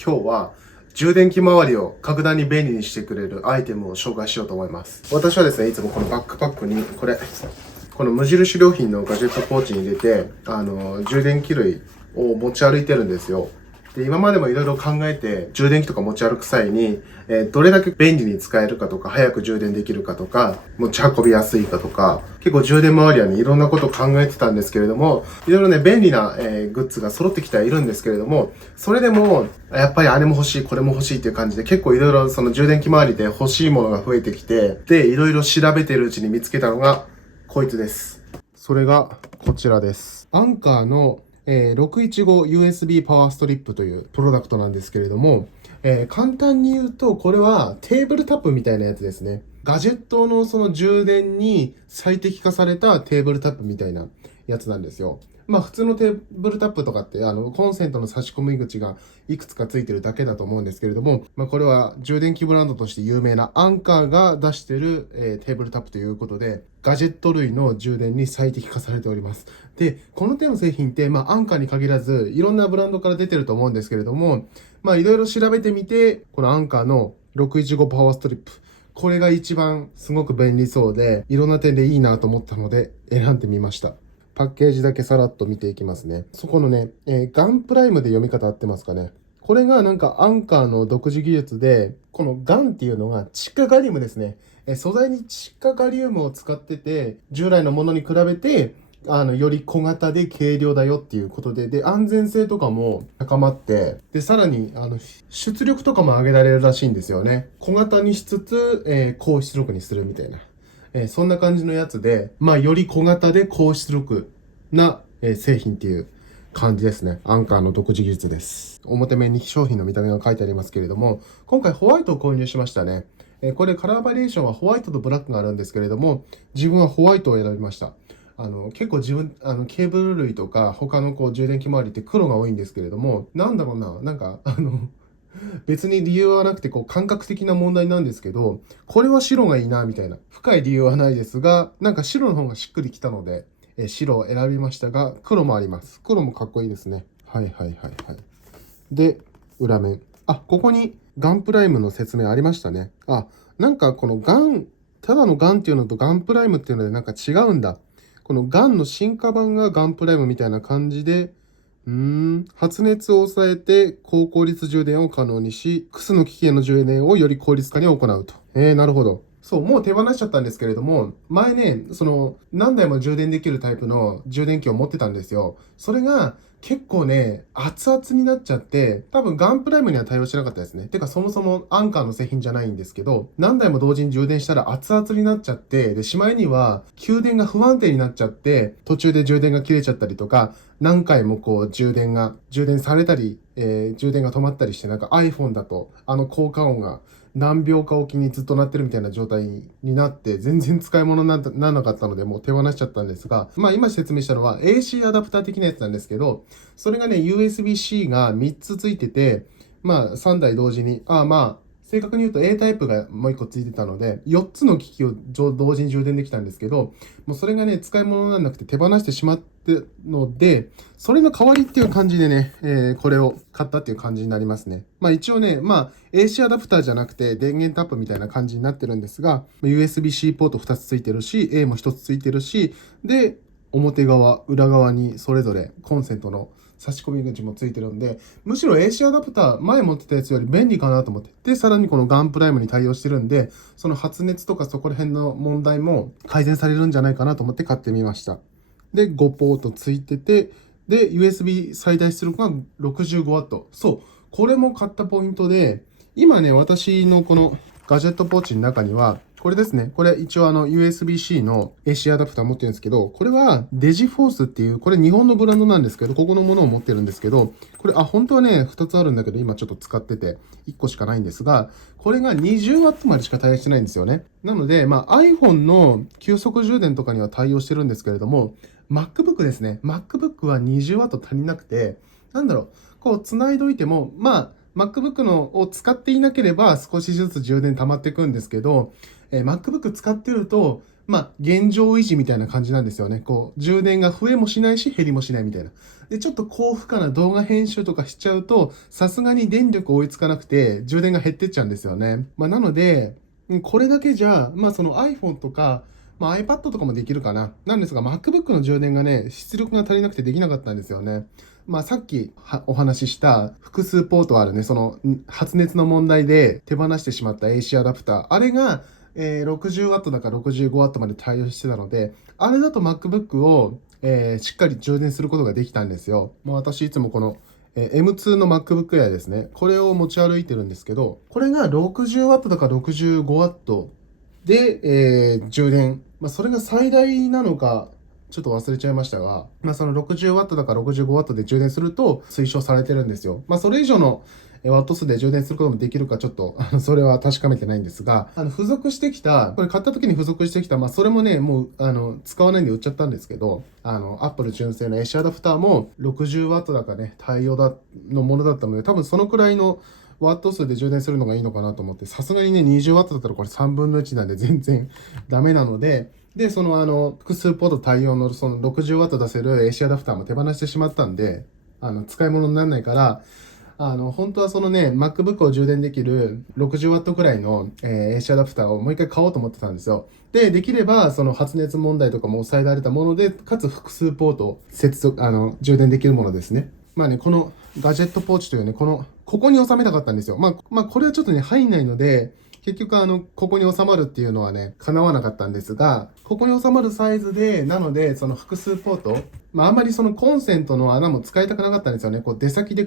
今日は充電器周りを格段に便利にしてくれるアイテムを紹介しようと思います。私はですね、いつもこのバックパックにこの無印良品のガジェットポーチに入れて、充電器類を持ち歩いてるんですよ。で、今までもいろいろ考えて、充電器とか持ち歩く際に、どれだけ便利に使えるかとか、早く充電できるかとか、持ち運びやすいかとか、結構充電周りはね、いろんなことを考えてたんですけれども、いろいろね、便利な、グッズが揃ってきてはいるんですけれども、それでも、やっぱりあれも欲しい、これも欲しいっていう感じで、結構いろいろその充電器周りで欲しいものが増えてきて、で、いろいろ調べてるうちに見つけたのが、こいつです。それが、こちらです。アンカーの615USB パワーストリップというプロダクトなんですけれども、簡単に言うと、これはテーブルタップみたいなやつですね。ガジェットのその充電に最適化されたテーブルタップみたいなやつなんですよ。まあ普通のテーブルタップとかってコンセントの差し込み口がいくつかついてるだけだと思うんですけれども、まあこれは充電器ブランドとして有名なアンカーが出してる、テーブルタップということで、ガジェット類の充電に最適化されております。で、この手の製品って、まあアンカーに限らずいろんなブランドから出てると思うんですけれども、まあいろいろ調べてみて、このアンカーの615パワーストリップ、これが一番すごく便利そうで、いろんな点でいいなと思ったので選んでみました。パッケージだけさらっと見ていきますね。そこのね、ガンプライムで読み方合ってますかね。これがなんかアンカーの独自技術で、このガンっていうのが窒化ガリウムですね。素材に窒化ガリウムを使ってて、従来のものに比べて、より小型で軽量だよっていうことで、安全性とかも高まって、で、さらに、出力とかも上げられるらしいんですよね。小型にしつつ、高出力にするみたいな。そんな感じのやつで、まあ、より小型で高出力な、製品っていう感じですね。アンカーの独自技術です。表面に商品の見た目が書いてありますけれども、今回ホワイトを購入しましたね。これカラーバリエーションはホワイトとブラックがあるんですけれども、自分はホワイトを選びました。結構ケーブル類とか他の充電器周りって黒が多いんですけれども、なんだろうな、別に理由はなくて感覚的な問題なんですけど、これは白がいいなみたいな深い理由はないですが、なんか白の方がしっくりきたので、白を選びましたが、黒もあります。黒もかっこいいですね。はいはいはいはい。で、裏面。ここにガンプライムの説明ありましたね。なんかこのガン、ただのガンっていうのとガンプライムっていうのでなんか違うんだ。このガンの進化版がガンプライムみたいな感じで、発熱を抑えて高効率充電を可能にし、クスの機器への充電をより効率化に行うと。なるほど。そう、もう手放しちゃったんですけれども、前ね、何台も充電できるタイプの充電器を持ってたんですよ。それが、結構ね、熱々になっちゃって、多分ガンプライムには対応してなかったですね。てかそもそもアンカーの製品じゃないんですけど、何台も同時に充電したら熱々になっちゃって、で、しまいには、給電が不安定になっちゃって、途中で充電が切れちゃったりとか、何回も充電されたり、充電が止まったりして、なんか iPhone だと、効果音が何秒かおきにずっと鳴ってるみたいな状態になって、全然使い物にならなかったので、もう手放しちゃったんですが、まあ今説明したのは AC アダプター的なやつなんですけど、それがね、USB-C が3つついてて、まあ3台同時に、正確に言うと A タイプがもう1個ついてたので、4つの機器を同時に充電できたんですけど、もうそれがね、使い物にならなくて手放してしまってので、それの代わりっていう感じでね、これを買ったっていう感じになりますね。まあ一応ね、AC アダプターじゃなくて電源タップみたいな感じになってるんですが、USB-C ポート2つついてるし、A も1つついてるし、で、表側、裏側にそれぞれコンセントの差し込み口もついてるんで、むしろ AC アダプター前持ってたやつより便利かなと思って。で、さらにこのガンプライムに対応してるんで、その発熱とかそこら辺の問題も改善されるんじゃないかなと思って買ってみました。で、5ポートついてて、で、USB 最大出力が 65W。そう。これも買ったポイントで、今ね、私のこのガジェットポーチの中には、これですね。これ一応USB-C の AC アダプター持ってるんですけど、これはデジフォースっていう、これ日本のブランドなんですけど、ここのものを持ってるんですけど、これ、本当はね、2つあるんだけど、今ちょっと使ってて、1個しかないんですが、これが 20W までしか対応してないんですよね。なので、iPhone の急速充電とかには対応してるんですけれども、MacBook ですね。MacBook は 20W 足りなくて、繋いどいても、MacBook のを使っていなければ少しずつ充電溜まっていくんですけど、MacBook 使ってると、現状維持みたいな感じなんですよね。こう、充電が増えもしないし減りもしないみたいな。で、ちょっと高負荷な動画編集とかしちゃうと、さすがに電力追いつかなくて、充電が減ってっちゃうんですよね。なので、これだけじゃ、その iPhone とか、iPad とかもできるかな。なんですが、MacBook の充電がね、出力が足りなくてできなかったんですよね。さっきお話しした複数ポートあるね、その発熱の問題で手放してしまった AC アダプター、あれが、60W だか 65W まで対応してたので、あれだと MacBook を、しっかり充電することができたんですよ。私いつもこの、M2 の MacBook Air ですね。これを持ち歩いてるんですけど、これが 60W だか 65W で、充電。それが最大なのか、ちょっと忘れちゃいましたが、その 60W だか 65W で充電すると推奨されてるんですよ。それ以上のワット数で充電することもできるかちょっとそれは確かめてないんですが、付属してきた、これ買った時に付属してきた、それもね、もう、使わないんで売っちゃったんですけど、Apple 純正の AC アダプターも 60W だかね、対応のものだったので、多分そのくらいのワット数で充電するのがいいのかなと思って、さすがにね、20W だったらこれ3分の1なんで全然ダメなので、で、その複数ポート対応のその 60W 出せる AC アダプターも手放してしまったんで、使い物にならないから、本当はそのね、MacBook を充電できる 60W くらいの、AC アダプターをもう一回買おうと思ってたんですよ。で、できれば、その発熱問題とかも抑えられたもので、かつ複数ポート充電できるものですね。このガジェットポーチというね、ここに収めたかったんですよ。これはちょっとね、入んないので、結局ここに収まるっていうのはね、叶わなかったんですが、ここに収まるサイズで、なので、その複数ポート、あんまりそのコンセントの穴も使いたくなかったんですよね。こう出先で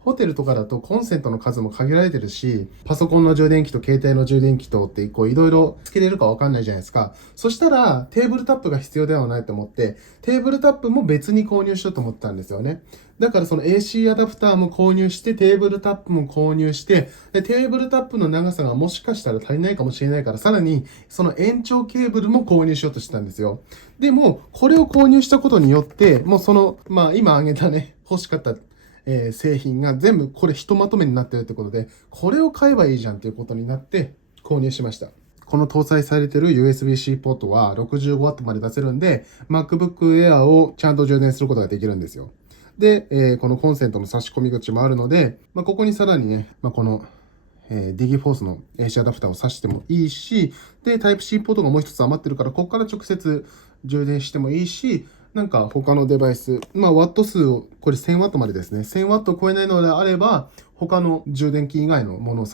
ホテルとかだとコンセントの数も限られてるし、パソコンの充電器と携帯の充電器とっていろいろつけれるかわかんないじゃないですか。そしたらテーブルタップが必要ではないと思って、テーブルタップも別に購入しようと思ったんですよね。だからその AC アダプターも購入して、テーブルタップも購入して、でテーブルタップの長さがもしかしたら足りないかもしれないから、さらにその延長ケーブルも購入しようとしてたんですよ。でも、これを購入したことによって、もうその、今挙げたね、欲しかった製品が全部これひとまとめになってるってことで、これを買えばいいじゃんっていうことになって購入しました。この搭載されている USB-C ポートは 65W まで出せるんで、MacBook Air をちゃんと充電することができるんですよ。で、このコンセントの差し込み口もあるので、ここにさらにね、このDigiForce の AC アダプターを挿してもいいし、で、Type-C ポートがもう一つ余ってるから、ここから直接充電してもいいし、なんか他のデバイス、ワット数を、これ 1000W までですね。1000W を超えないのであれば、他の充電器以外のものを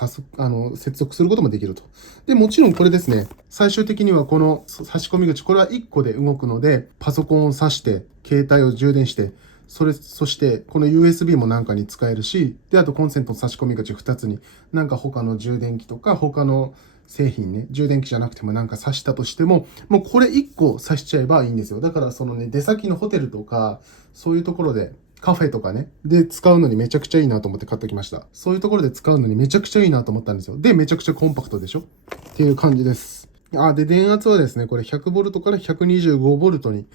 接続することもできると。で、もちろんこれですね、最終的にはこの差し込み口、これは1個で動くので、パソコンを挿して、携帯を充電して、そして、この USB もなんかに使えるし、で、あとコンセント差し込み口2つに、なんか他の充電器とか、他の製品ね、充電器じゃなくてもなんか挿したとしても、もうこれ1個挿しちゃえばいいんですよ。だからそのね、出先のホテルとか、そういうところで、カフェとかね、で使うのにめちゃくちゃいいなと思って買ってきました。そういうところで使うのにめちゃくちゃいいなと思ったんですよ。で、めちゃくちゃコンパクトでしょっていう感じです。で、電圧はですね、これ 100V から 125V に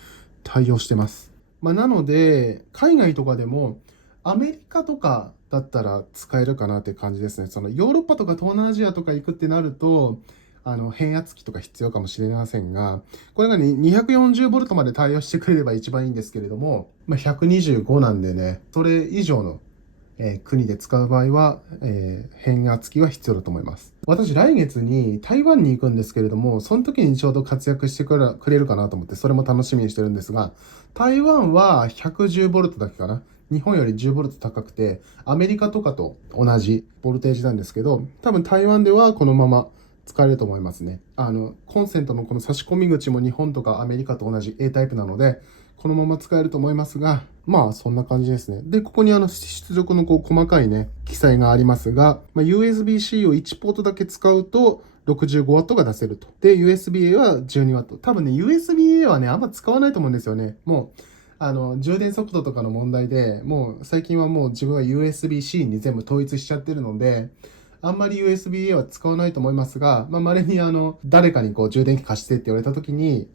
対応してます。なので、海外とかでも、アメリカとかだったら使えるかなって感じですね。そのヨーロッパとか東南アジアとか行くってなると、変圧器とか必要かもしれませんが、これがね、240V まで対応してくれれば一番いいんですけれども、125なんでね、それ以上の国で使う場合は、変圧器は必要だと思います。私、来月に台湾に行くんですけれども、その時にちょうど活躍してくれるかなと思って、それも楽しみにしてるんですが、台湾は 110V だけかな。日本より 10V 高くて、アメリカとかと同じボルテージなんですけど、多分台湾ではこのまま使えると思いますね。コンセントのこの差し込み口も日本とかアメリカと同じ A タイプなので、このまま使えると思いますが、そんな感じですね。で、ここに出力の細かいね、記載がありますが、USB-C を1ポートだけ使うと、65W が出せると。で、USB-A は 12W。多分ね、USB-A はね、あんま使わないと思うんですよね。もう、充電速度とかの問題で、もう最近はもう自分は USB-C に全部統一しちゃってるので、あんまり USB-A は使わないと思いますが、稀に誰かに充電器貸してって言われた時に、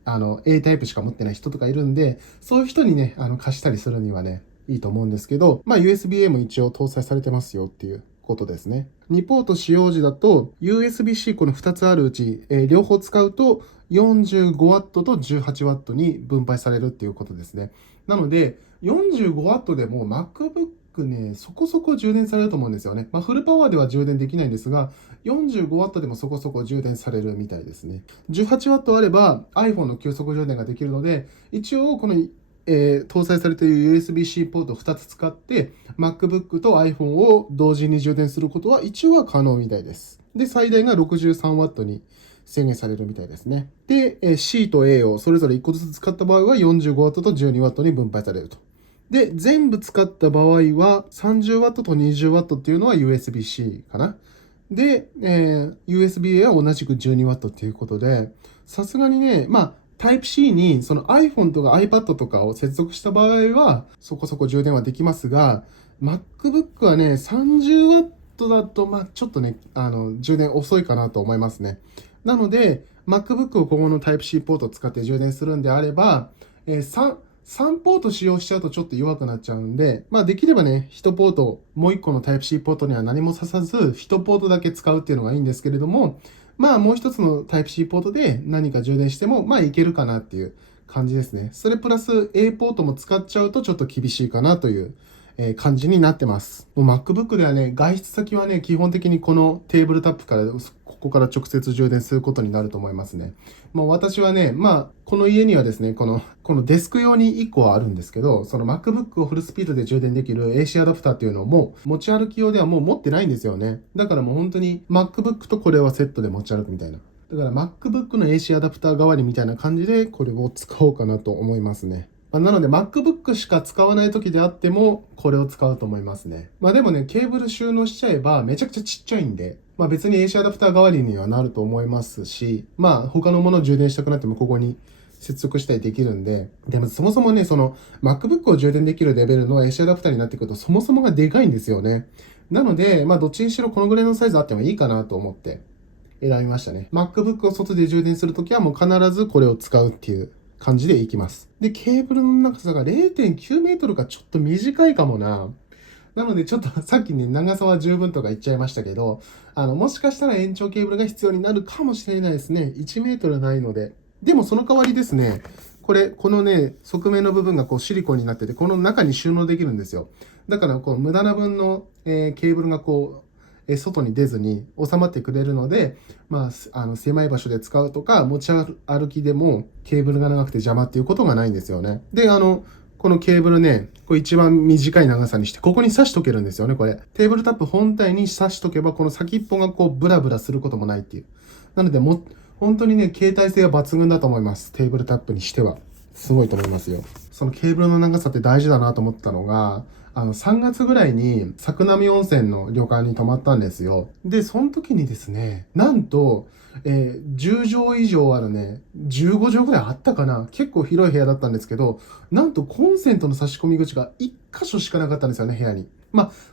A タイプしか持ってない人とかいるんで、そういう人にね、貸したりするにはね、いいと思うんですけど、USB-A も一応搭載されてますよっていうことですね。2ポート使用時だと USB-C この2つあるうち、両方使うと 45W と 18W に分配されるっていうことですね。なので 45W でも MacBook ね、そこそこ充電されると思うんですよね。フルパワーでは充電できないんですが、45W でもそこそこ充電されるみたいですね。18W あれば iPhone の急速充電ができるので、一応この搭載されている USB-C ポートを2つ使って MacBook と iPhone を同時に充電することは一応は可能みたいです。で、最大が 63W に制限されるみたいですね。で、C と A をそれぞれ1個ずつ使った場合は 45W と 12W に分配されると。で、全部使った場合は 30W と 20W っていうのは USB-C かな。で、USB-A は同じく 12W っていうことで、さすがにね、Type-C にその iPhone とか iPad とかを接続した場合はそこそこ充電はできますが、MacBook はね、30W だと、ちょっとね、充電遅いかなと思いますね。なので、MacBook をここの Type-C ポートを使って充電するんであれば、3ポート使用しちゃうとちょっと弱くなっちゃうんで、できればね、1ポート、もう1個の Type-C ポートには何も挿さず、1ポートだけ使うっていうのがいいんですけれども、もう一つの Type-C ポートで何か充電しても、いけるかなっていう感じですね。それプラス A ポートも使っちゃうとちょっと厳しいかなという感じになってます。もう MacBook ではね、外出先はね、基本的にこのテーブルタップから、ここから直接充電することになると思いますね。私はね、この家にはですね、このデスク用に1個はあるんですけど、その MacBook をフルスピードで充電できる AC アダプターっていうのをもう持ち歩き用ではもう持ってないんですよね。だからもう本当に MacBook とこれはセットで持ち歩くみたいな。だから MacBook の AC アダプター代わりみたいな感じでこれを使おうかなと思いますね。なので MacBook しか使わない時であってもこれを使うと思いますね。でもね、ケーブル収納しちゃえばめちゃくちゃちっちゃいんで、別に AC アダプター代わりにはなると思いますし、他のものを充電したくなってもここに接続したりできるんで、でもそもそもね、その MacBook を充電できるレベルの AC アダプターになってくるとそもそもがでかいんですよね。なので、どっちにしろこのぐらいのサイズあってもいいかなと思って選びましたね。MacBook を外で充電するときはもう必ずこれを使うっていう感じでいきます。で、ケーブルの長さが 0.9 メートルがちょっと短いかもな。なのでちょっとさっきね、長さは十分とか言っちゃいましたけど、もしかしたら延長ケーブルが必要になるかもしれないですね。1メートルないので。でもその代わりですね、このね、側面の部分がこうシリコンになってて、この中に収納できるんですよ。だからこう無駄な分の、ケーブルがこう、外に出ずに収まってくれるので、狭い場所で使うとか、持ち歩きでもケーブルが長くて邪魔っていうことがないんですよね。で、このケーブルね、これ一番短い長さにして、ここに挿しとけるんですよね、これ。テーブルタップ本体に挿しとけば、この先っぽがこうブラブラすることもないっていう。なので、本当にね、携帯性は抜群だと思います。テーブルタップにしては。すごいと思いますよ。そのケーブルの長さって大事だなと思ったのが、3月ぐらいに作並温泉の旅館に泊まったんですよ。で、その時にですね、なんと、10畳以上あるね、15畳ぐらいあったかな。結構広い部屋だったんですけど、なんとコンセントの差し込み口が1箇所しかなかったんですよね、部屋に。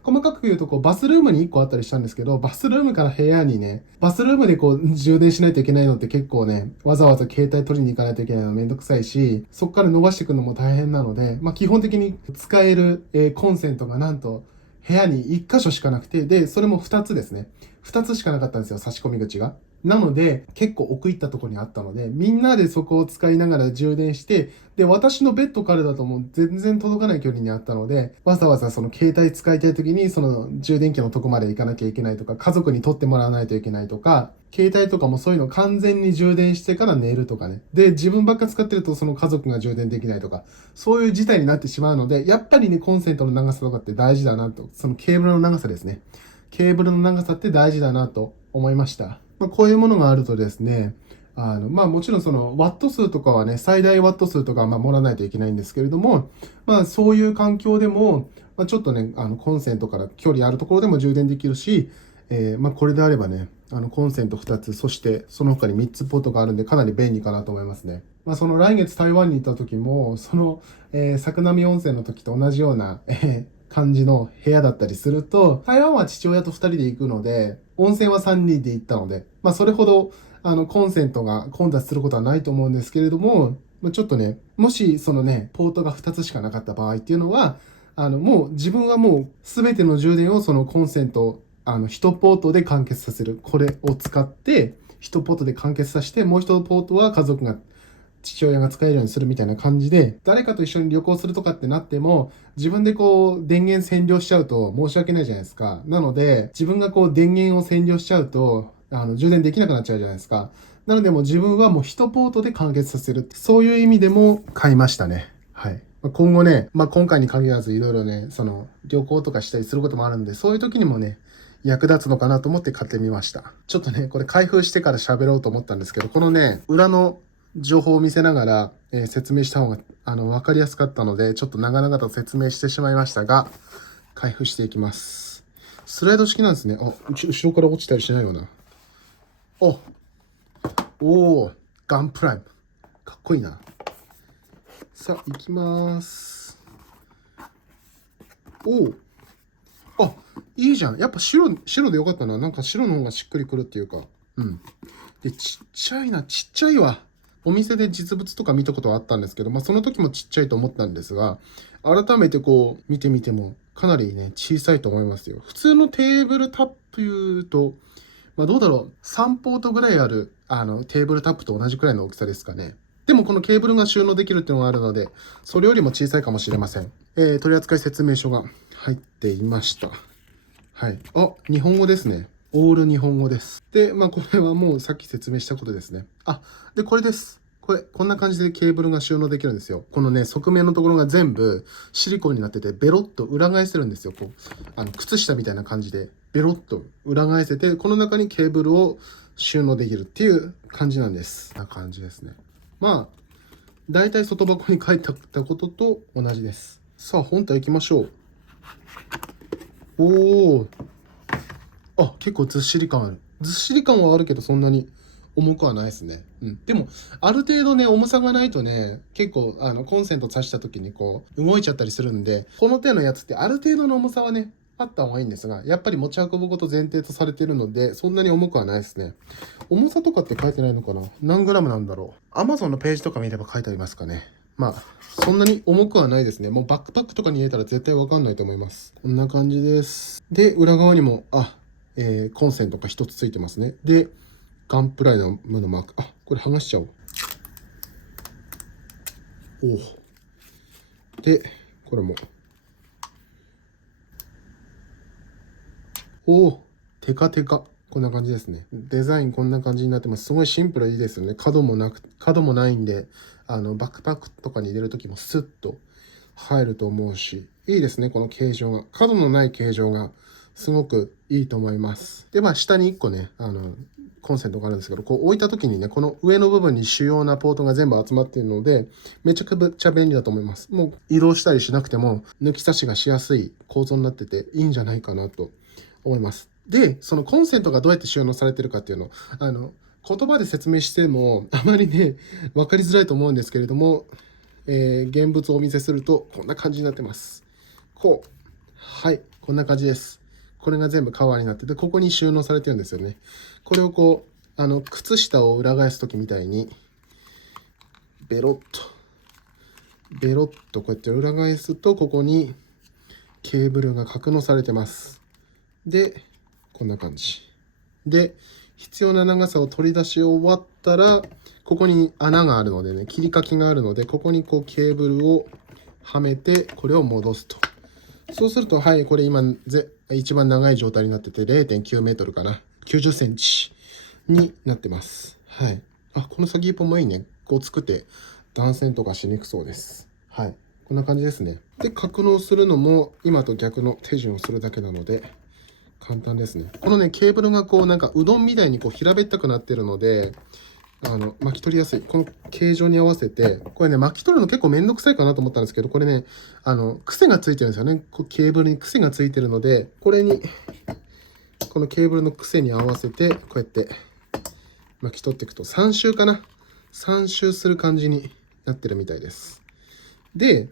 細かく言うと、バスルームに1個あったりしたんですけど、バスルームから部屋にね、バスルームで充電しないといけないのって結構ね、わざわざ携帯取りに行かないといけないのめんどくさいし、そこから伸ばしていくのも大変なので、基本的に使える、コンセントがなんと部屋に1箇所しかなくて、で、それも2つですね。2つしかなかったんですよ、差し込み口が。なので、結構奥行ったところにあったので、みんなでそこを使いながら充電して、で、私のベッドからだともう全然届かない距離にあったので、わざわざその携帯使いたい時にその充電器のとこまで行かなきゃいけないとか、家族に取ってもらわないといけないとか、携帯とかもそういうの完全に充電してから寝るとかね。で、自分ばっか使ってるとその家族が充電できないとか、そういう事態になってしまうので、やっぱりね、コンセントの長さとかって大事だなと、そのケーブルの長さですね。ケーブルの長さって大事だなと思いました。こういうものがあるとですね、もちろんそのワット数とかはね、最大ワット数とか盛らないといけないんですけれども、そういう環境でも、ちょっとね、コンセントから距離あるところでも充電できるし、これであればね、コンセント2つ、そしてその他に3つポートがあるんで、かなり便利かなと思いますね。その来月台湾に行った時も、その、作並温泉の時と同じような、感じの部屋だったりすると、台湾は父親と2人で行くので、温泉は3人で行ったので、それほど、コンセントが混雑することはないと思うんですけれども、ちょっとね、もしそのね、ポートが2つしかなかった場合っていうのは、もう自分はもう全ての充電をそのコンセント1ポートで完結させる。これを使って、1ポートで完結させて、もう1ポートは家族が、父親が使えるようにするみたいな感じで、誰かと一緒に旅行するとかってなっても、自分でこう、電源占領しちゃうと申し訳ないじゃないですか。なので、自分がこう、電源を占領しちゃうと、充電できなくなっちゃうじゃないですか。なのでもう自分はもう1ポートで完結させる。そういう意味でも買いましたね。はい。今後ね、今回に限らずいろいろね、旅行とかしたりすることもあるんで、そういう時にもね、役立つのかなと思って買ってみました。ちょっとね、これ開封してから喋ろうと思ったんですけど、このね、裏の情報を見せながら、説明した方が、わかりやすかったので、ちょっと長々と説明してしまいましたが、開封していきます。スライド式なんですね。後ろから落ちたりしないよな。おー、ガンプライム。かっこいいな。さあ、行きます。いいじゃん。やっぱ白でよかったな。なんか白の方がしっくりくるっていうか。うん。で、ちっちゃいな。ちっちゃいわ。お店で実物とか見たことはあったんですけど、その時もちっちゃいと思ったんですが、改めてこう見てみてもかなりね、小さいと思いますよ。普通のテーブルタップ言うと、どうだろう。3ポートぐらいある、テーブルタップと同じくらいの大きさですかね。でもこのケーブルが収納できるっていうのがあるので、それよりも小さいかもしれません。取扱説明書が入っていました。はい。日本語ですね。オール日本語です。で、これはもうさっき説明したことですね。で、これです。こんな感じでケーブルが収納できるんですよ。このね、側面のところが全部シリコンになってて、ベロッと裏返せるんですよ。靴下みたいな感じで、ベロッと裏返せて、この中にケーブルを収納できるっていう感じなんです。な感じですね。だいたい外箱に書いてあったことと同じです。さあ、本体行きましょう。結構ずっしり感ある。ずっしり感はあるけど、そんなに重くはないですね。でも、ある程度ね、重さがないとね、結構、コンセント挿した時に動いちゃったりするんで、この手のやつってある程度の重さはね、あった方がいいんですが、やっぱり持ち運ぶこと前提とされているので、そんなに重くはないですね。重さとかって書いてないのかな？何グラムなんだろう。Amazon のページとか見れば書いてありますかね。そんなに重くはないですね。もうバックパックとかに入れたら絶対わかんないと思います。こんな感じです。で、裏側にも、コンセントが一つついてますね。で、ガンプライのムのマーク。これ剥がしちゃおう。で、これも。テカテカ。こんな感じですね。デザインこんな感じになってます。すごいシンプルでいいですよね。角もないんで、バックパックとかに入れるときもスッと入ると思うし、いいですね、この形状が。角のない形状がすごくいいと思います。で、下に1個ね、コンセントがあるんですけど、置いた時にね、この上の部分に主要なポートが全部集まっているので、めちゃくちゃ便利だと思います。もう移動したりしなくても、抜き差しがしやすい構造になってていいんじゃないかなと思います。で、そのコンセントがどうやって収納されてるかっていうのを、言葉で説明してもあまりね、分かりづらいと思うんですけれども、現物をお見せすると、こんな感じになってます。はい、こんな感じです。これが全部カバーになってて、ここに収納されてるんですよね。これを靴下を裏返すときみたいに、ベロッとこうやって裏返すと、ここにケーブルが格納されてます。で、こんな感じ。で、必要な長さを取り出し終わったら、ここに穴があるのでね、切り欠きがあるので、ここにケーブルをはめて、これを戻すと。そうすると、はい、これ今、一番長い状態になってて、0.9 メートルかな。90センチになってます。はい。この先っぽもいいね。作って、断線とかしにくそうです。はい。こんな感じですね。で、格納するのも、今と逆の手順をするだけなので、簡単ですね。このね、ケーブルがなんかうどんみたいに平べったくなってるので、巻き取りやすい。この形状に合わせて、これね、巻き取るの結構めんどくさいかなと思ったんですけど、これね、癖がついてるんですよね。ケーブルに癖がついてるので、これに、このケーブルの癖に合わせて、こうやって巻き取っていくと、3周かな。3周する感じになってるみたいです。で、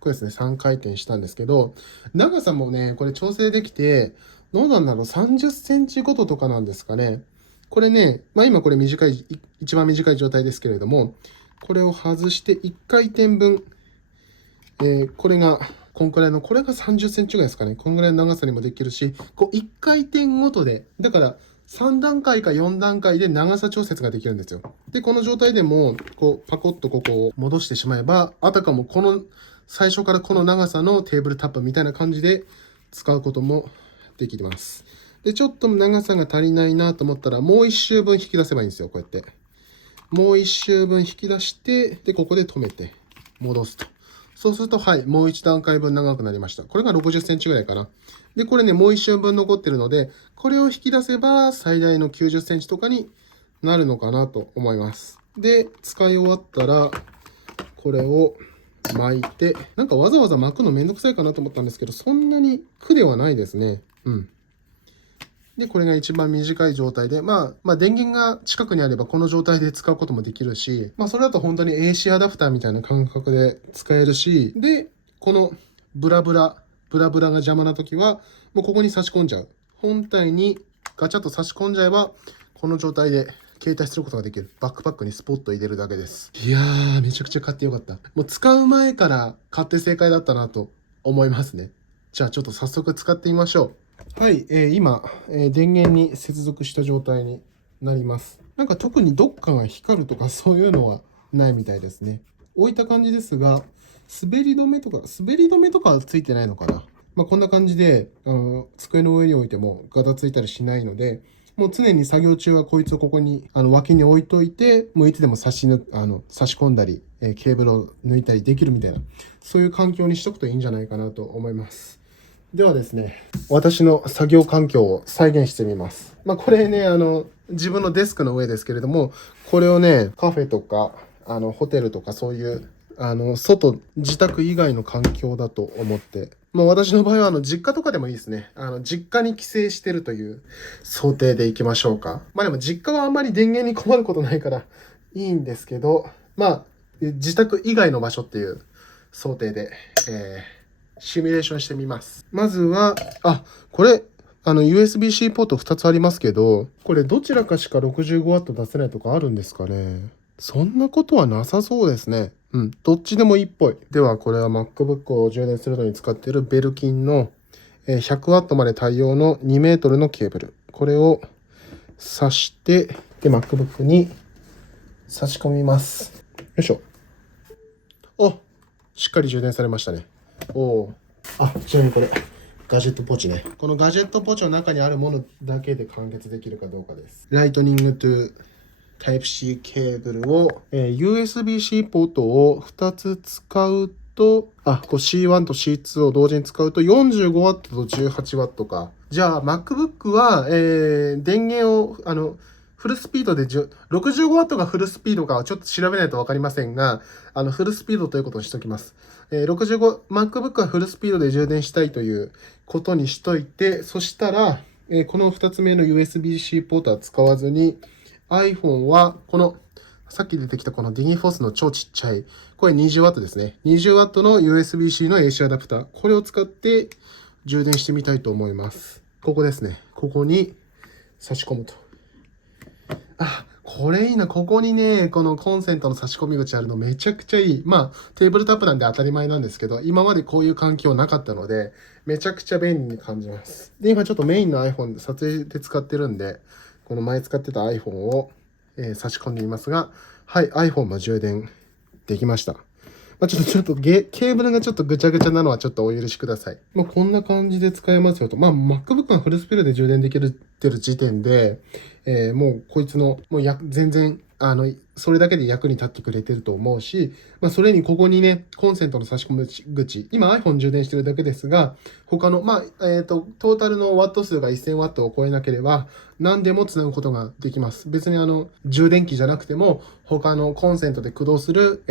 これですね、3回転したんですけど、長さもね、これ調整できて、どうなんだろう、30センチごととかなんですかね。これね、今これ一番短い状態ですけれども、これを外して1回転分、これがこんくらいの、これが30センチぐらいですかね。こんぐらいの長さにもできるし、こう1回転ごとで、だから3段階か4段階で長さ調節ができるんですよ。で、この状態でも、こうパコッとここを戻してしまえば、あたかもこの最初からこの長さのテーブルタップみたいな感じで使うこともできます。で、ちょっと長さが足りないなと思ったら、もう1周分引き出せばいいんですよ、こうやって。もう1周分引き出して、で、ここで止めて、戻すと。そうすると、はい、もう1段階分長くなりました。これが60センチぐらいかな。で、これね、もう1周分残ってるので、これを引き出せば最大の90センチとかになるのかなと思います。で、使い終わったら、これを巻いて、なんかわざわざ巻くのめんどくさいかなと思ったんですけど、そんなに苦ではないですね。うん。で、これが一番短い状態で、まあ電源が近くにあればこの状態で使うこともできるし、それだと本当に AC アダプターみたいな感覚で使えるし、で、このブラブラが邪魔な時は、もうここに差し込んじゃう。本体にガチャッと差し込んじゃえば、この状態で携帯することができる。バックパックにスポッと入れるだけです。いやー、めちゃくちゃ買ってよかった。もう使う前から買って正解だったなと思いますね。じゃあちょっと早速使ってみましょう。はい、今、電源に接続した状態になります。なんか特にどっかが光るとかそういうのはないみたいですね。置いた感じですが、滑り止めとかはついてないのかな。こんな感じで、机の上に置いてもガタついたりしないので、もう常に作業中はこいつをここに脇に置いといて、もういつでも差し込んだり、ケーブルを抜いたりできるみたいな、そういう環境にしとくといいんじゃないかなと思います。ではですね、私の作業環境を再現してみます。これね、自分のデスクの上ですけれども、これをね、カフェとか、ホテルとかそういう、自宅以外の環境だと思って、私の場合は、実家とかでもいいですね。実家に帰省してるという想定でいきましょうか。でも実家はあんまり電源に困ることないからいいんですけど、自宅以外の場所っていう想定で、シミュレーションしてみます。まずは、これ、USB-C ポート2つありますけど、これどちらかしか 65W 出せないとかあるんですかね。そんなことはなさそうですね。どっちでもいいっぽい。では、これは MacBook を充電するのに使っているベルキンの 100W まで対応の2メートルのケーブル。これを挿して、で、MacBook に差し込みます。よいしょ。しっかり充電されましたね。ちなみにこれ、ガジェットポーチね。このガジェットポーチの中にあるものだけで完結できるかどうかです。ライトニングトゥ Type-C ケーブルを、USB-C ポートを2つ使うと、C1 と C2 を同時に使うと 45W と 18W か。じゃあ MacBook は、電源を、フルスピードで、65W がフルスピードかはちょっと調べないとわかりませんが、フルスピードということにしておきます。MacBook はフルスピードで充電したいということにしといて、そしたら、この2つ目の USB-C ポートは使わずに、iPhone は、さっき出てきたこの DigiForce の超ちっちゃい、これ 20W ですね。20W の USB-C の AC アダプター。これを使って充電してみたいと思います。ここですね。ここに差し込むと。これいいな。ここにね、このコンセントの差し込み口あるのめちゃくちゃいい。テーブルタップなんで当たり前なんですけど、今までこういう環境なかったので、めちゃくちゃ便利に感じます。で、今ちょっとメインの iPhone で撮影で使ってるんで、この前使ってた iPhone を、差し込んでみますが、はい、iPhone も充電できました。ちょっとケーブルがちょっとぐちゃぐちゃなのはちょっとお許しください。こんな感じで使えますよと。MacBook がフルスピードで充電できるってる時点で、もうこいつの、全然、それだけで役に立ってくれてると思うし、それにここにね、コンセントの差し込み口、今 iPhone 充電してるだけですが、他の、トータルのワット数が 1000W を超えなければ、何でもつなぐことができます。別に充電器じゃなくても、他のコンセントで駆動する、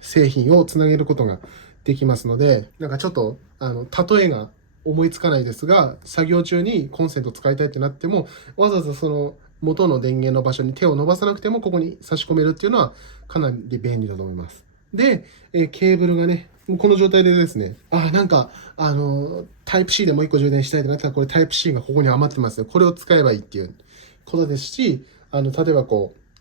製品をつなげることができますので、なんかちょっと、例えが思いつかないですが、作業中にコンセント使いたいってなっても、わざわざその元の電源の場所に手を伸ばさなくても、ここに差し込めるっていうのはかなり便利だと思います。で、ケーブルがね、この状態でですね、タイプ C でもう一個充電したいってなったら、これタイプ C がここに余ってますね。これを使えばいいっていうことですし、例えば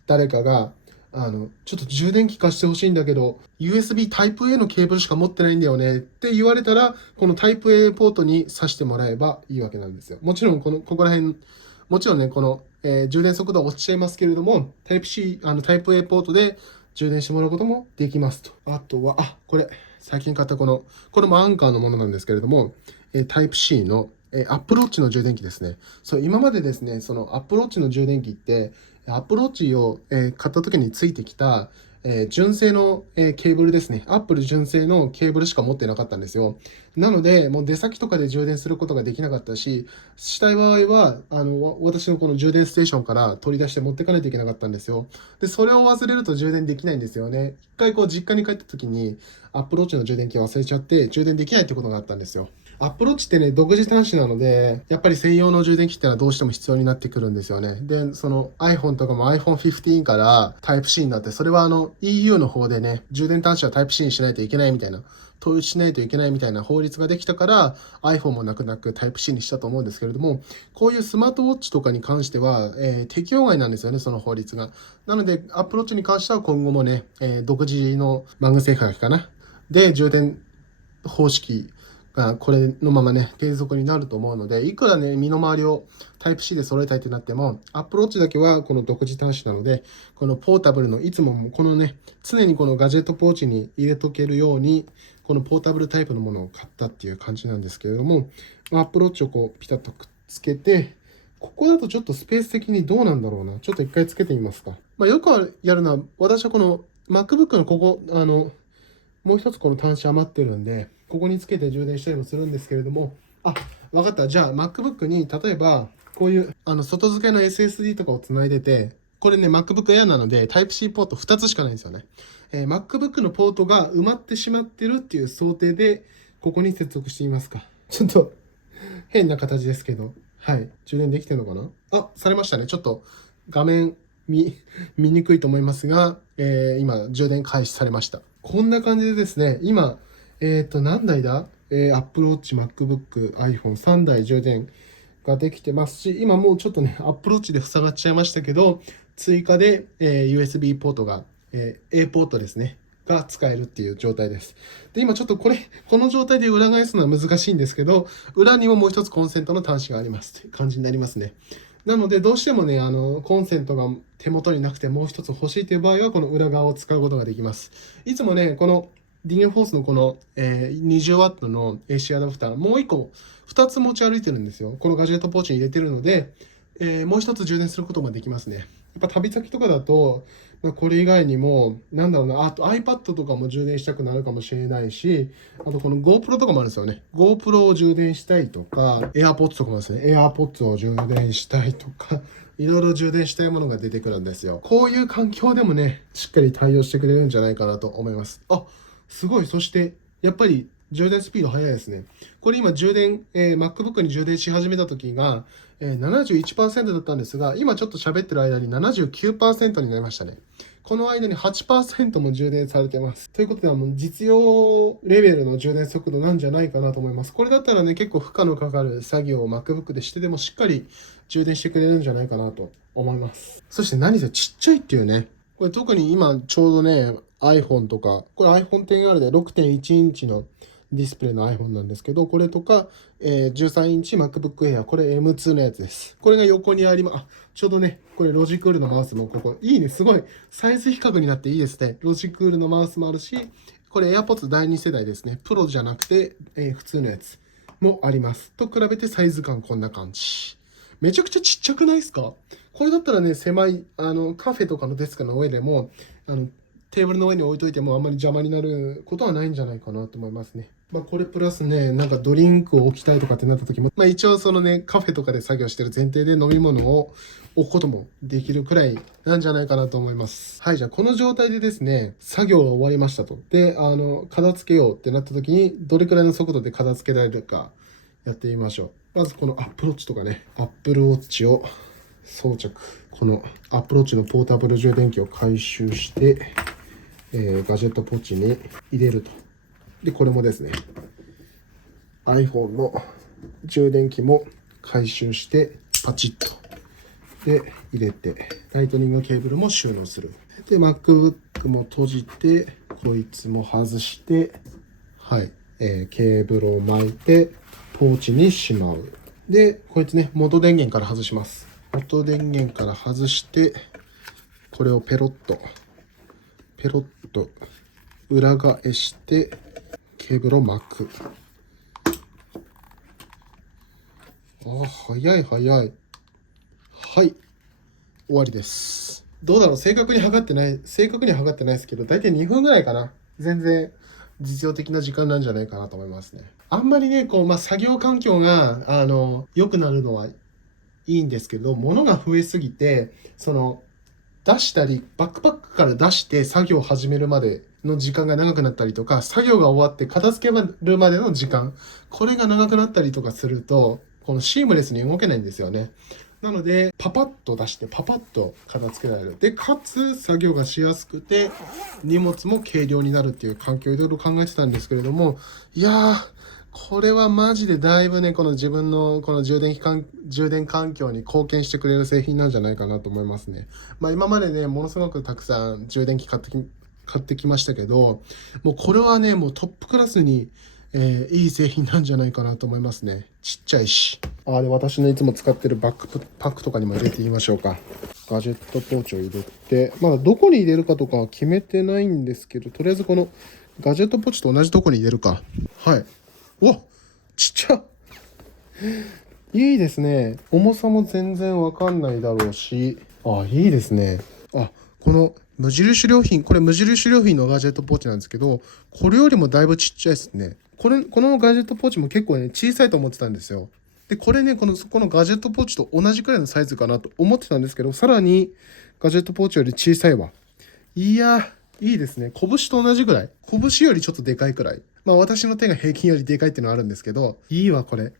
誰かが、ちょっと充電器貸してほしいんだけど、USB Type-A のケーブルしか持ってないんだよねって言われたら、この Type-A ポートに挿してもらえばいいわけなんですよ。もちろん、ここら辺、もちろんね、充電速度は落ちちゃいますけれども、Type-C、Type-A ポートで充電してもらうこともできますと。あとは、これ、最近買ったこれもアンカーのものなんですけれども、Type-C のApple Watch の充電器ですね。そう、今までですね、その Apple Watch の充電器って、Apple Watch を買った時についてきた、純正のケーブルですね。Apple 純正のケーブルしか持ってなかったんですよ。なので、もう出先とかで充電することができなかったし、したい場合は、私のこの充電ステーションから取り出して持ってかないといけなかったんですよ。で、それを忘れると充電できないんですよね。一回実家に帰った時に、Apple Watch の充電器を忘れちゃって、充電できないってことがあったんですよ。アップローチってね、独自端子なので、やっぱり専用の充電器ってのはどうしても必要になってくるんですよね。で、その iPhone とかも iPhone 15から Type-C になって、それはEU の方でね、充電端子は Type-C にしないといけないみたいな、統一しないといけないみたいな法律ができたから、iPhone もなく Type-C にしたと思うんですけれども、こういうスマートウォッチとかに関しては、適用外なんですよね、その法律が。なので、アップローチに関しては今後もね、独自のマグセーフかな。で、充電方式、これのままね、継続になると思うので、いくらね、身の回りを Type-C で揃えたいってなっても、Apple Watch だけはこの独自端子なので、このポータブルの、いつもこのね、常にこのガジェットポーチに入れとけるように、このポータブルタイプのものを買ったっていう感じなんですけれども、Apple Watch をピタッとくっつけて、ここだとちょっとスペース的にどうなんだろうな。ちょっと一回つけてみますか。よくやるのは、私はこの MacBook のここ、もう一つこの端子余ってるんで、ここにつけて充電したりもするんですけれども、わかった。じゃあ MacBook に例えばこういう外付けの SSD とかをつないでて、これね MacBook Air なので Type-C ポート2つしかないんですよね。MacBook のポートが埋まってしまってるっていう想定で、ここに接続してみますか。ちょっと変な形ですけど、はい。充電できてるのかな？されましたね。ちょっと画面見にくいと思いますが、今充電開始されました。こんな感じでですね、今、何台だ？Apple Watch、MacBook、iPhone 3台充電ができてますし、今もうちょっとね、Apple Watch で塞がっちゃいましたけど、追加で、USB ポートが、A ポートですね、が使えるっていう状態です。で、今ちょっとこの状態で裏返すのは難しいんですけど、裏にももう一つコンセントの端子がありますという感じになりますね。なので、どうしてもね、コンセントが手元になくてもう一つ欲しいという場合は、この裏側を使うことができます。いつもね、このディニューフォースのこの、20W の AC アダプター、もう1個、2つ持ち歩いてるんですよ。このガジェットポーチに入れてるので、もう一つ充電することもできますね。やっぱ旅先とかだと、これ以外にも、なんだろうな、あと iPad とかも充電したくなるかもしれないし、あとこの GoPro とかもあるんですよね。GoPro を充電したいとか、AirPods とかもですね、AirPods を充電したいとか、いろいろ充電したいものが出てくるんですよ。こういう環境でもね、しっかり対応してくれるんじゃないかなと思います。すごい。そして、やっぱり充電スピード速いですね。これ今MacBook に充電し始めた時が、71% だったんですが、今ちょっと喋ってる間に 79% になりましたね。この間に 8% も充電されてます。ということで、実用レベルの充電速度なんじゃないかなと思います。これだったらね、結構負荷のかかる作業を MacBook でしてでもしっかり充電してくれるんじゃないかなと思います。そして何せちっちゃいっていうね。これ特に今ちょうどね、iPhone とか、これ iPhone XR で 6.1 インチのディスプレイの iPhone なんですけど、これとか、13インチ MacBook Air、これ M2 のやつです。これが横にありちょうどね、これロジクールのマウスもここ、いいね、すごい、サイズ比較になっていいですね。ロジクールのマウスもあるし、これ AirPods 第2世代ですね。プロじゃなくて、普通のやつもあります。と比べてサイズ感こんな感じ。めちゃくちゃちっちゃくないですか？これだったらね、狭い、カフェとかのデスクの上でも、テーブルの上に置いといてもあんまり邪魔になることはないんじゃないかなと思いますね。これプラスね、なんかドリンクを置きたいとかってなった時も、一応そのね、カフェとかで作業してる前提で飲み物を置くこともできるくらいなんじゃないかなと思います。はい、じゃあこの状態でですね、作業が終わりましたと。で、片付けようってなった時に、どれくらいの速度で片付けられるかやってみましょう。まずこの Apple Watch とかね、Apple Watch を装着。この Apple Watch のポータブル充電器を回収して、ガジェットポーチに入れると。で、これもですね、iPhone の充電器も回収して、パチッと。で、入れて、ライトニングケーブルも収納する。で、MacBook も閉じて、こいつも外して、はい、ケーブルを巻いて、ポーチにしまう。で、こいつね、元電源から外します。元電源から外して、これをペロッと裏返して、ケーブルを巻く。早い。はい。終わりです。どうだろう、正確には測ってないですけど、だいたい2分ぐらいかな。全然実用的な時間なんじゃないかなと思いますね。あんまりね、作業環境が、良くなるのはいいんですけど、物が増えすぎて、出したり、バックパックから出して作業を始めるまでの時間が長くなったりとか、作業が終わって片付けるまでの時間、これが長くなったりとかすると、このシームレスに動けないんですよね。なので、パパッと出して、パパッと片付けられる。で、かつ、作業がしやすくて、荷物も軽量になるっていう環境をいろいろ考えてたんですけれども、いやー、これはマジでだいぶね、この自分のこの充電環境に貢献してくれる製品なんじゃないかなと思いますね。今までね、ものすごくたくさん充電器買ってきましたけど、もうこれはね、もうトップクラスに、いい製品なんじゃないかなと思いますね。ちっちゃいし。で、私のいつも使ってるバックパックとかにも入れてみましょうか。ガジェットポーチを入れて、まだどこに入れるかとかは決めてないんですけど、とりあえずこのガジェットポーチと同じとこに入れるか。はい。ちっちゃいいですね。重さも全然わかんないだろうし。いいですね。この無印良品、これ無印良品のガジェットポーチなんですけど、これよりもだいぶちっちゃいですね。このガジェットポーチも結構ね、小さいと思ってたんですよ。で、これね、このガジェットポーチと同じくらいのサイズかなと思ってたんですけど、さらにガジェットポーチより小さいわ。いや、いいですね。拳と同じぐらい。拳よりちょっとでかいくらい。私の手が平均よりでかいっていうのはあるんですけど、いいわ、これ。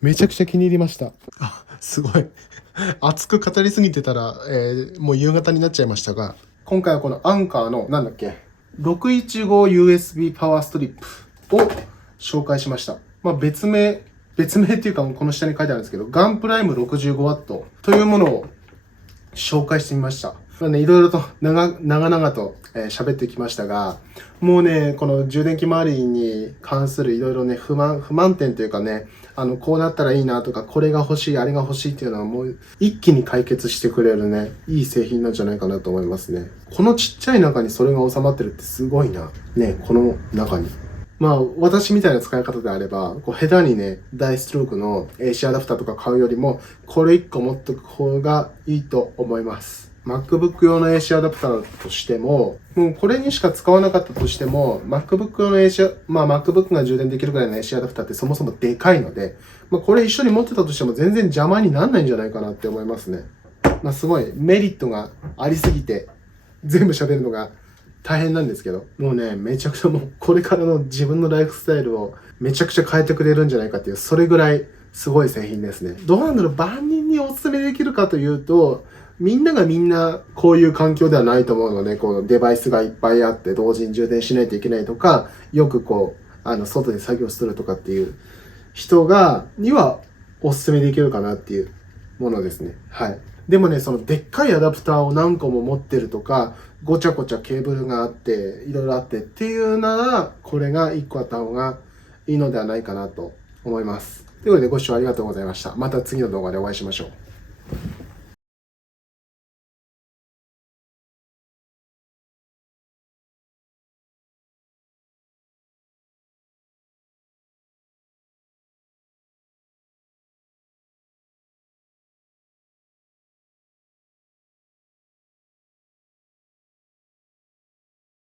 めちゃくちゃ気に入りました。すごい。熱く語りすぎてたら、もう夕方になっちゃいましたが、今回はこのアンカーの、615USB パワーストリップを紹介しました。別名っていうか、この下に書いてあるんですけど、ガンプライム 65W というものを紹介してみました。いろいろと長々と喋ってきましたが、もうね、この充電器周りに関するいろいろね、不満点というかね、こうなったらいいなとか、これが欲しい、あれが欲しいっていうのはもう一気に解決してくれるね、いい製品なんじゃないかなと思いますね。このちっちゃい中にそれが収まってるってすごいな。ね、この中に。私みたいな使い方であれば、下手にね、大ストロークの AC アダプターとか買うよりも、これ1個持っとく方がいいと思います。MacBook 用の AC アダプターとしても、もうこれにしか使わなかったとしても、MacBook 用の MacBook が充電できるぐらいの AC アダプターってそもそもでかいので、これ一緒に持ってたとしても全然邪魔にならないんじゃないかなって思いますね。すごいメリットがありすぎて、全部喋るのが大変なんですけど、もうね、めちゃくちゃもうこれからの自分のライフスタイルをめちゃくちゃ変えてくれるんじゃないかっていう、それぐらいすごい製品ですね。どうなんだろう、万人にお勧めできるかというと、みんながみんなこういう環境ではないと思うので、このデバイスがいっぱいあって同時に充電しないといけないとか、よく外で作業するとかっていう人にはお勧めできるかなっていうものですね。はい。でもね、そのでっかいアダプターを何個も持ってるとか、ごちゃごちゃケーブルがあって、いろいろあってっていうなら、これが1個あった方がいいのではないかなと思います。ということでご視聴ありがとうございました。また次の動画でお会いしましょう。